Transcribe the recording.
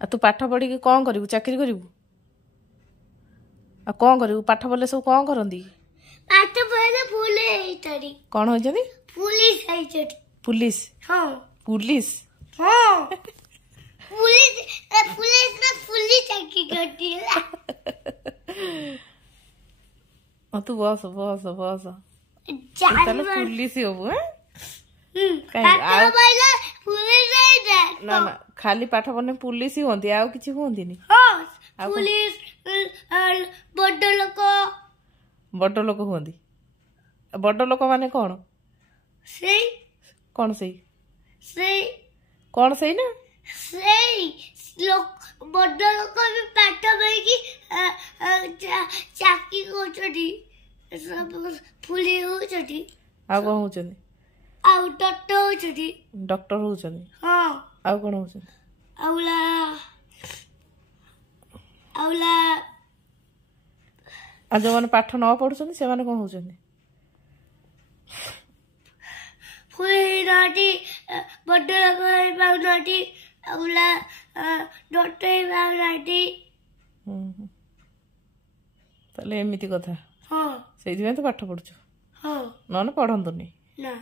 तू पाठ पढ़ी कौन करू चाकरी करू कौन करू पाठ पढ़ले सब कौन करती पाठ पढ़ले पुलिस कौन होइछनी पुलिस पुलिस हाँ पुलिस हाँ पुलिस पुलिस में पुलिस चाकरी करती है तू बस बस बस चार पुलिस होबू ना ना खाली पाठ पढ़ने पुलिस ही होती आउ किछि होंतीनी हाँ पुलिस बड़ लोक होंती बड़ लोक माने कौन से कौन सही से कौन सही ना से लोक बड़ लोक भी पाठ पढ़ी चाकरी करछडी सब पुलिस होछडी आ कौन होचनी आउ डॉक्टर होचनी हाँ आ कौन होचनी आउला आउला आ जो माने पाठ न पढ़ुछनी से माने कौन होचनी पुलिस नाटी बड़ लोक नाटी आउला डॉक्टर नाटी ताले एमिति कथा हाँ से पाठ पढ़ुछ हाँ न पढ़ंतुनी ना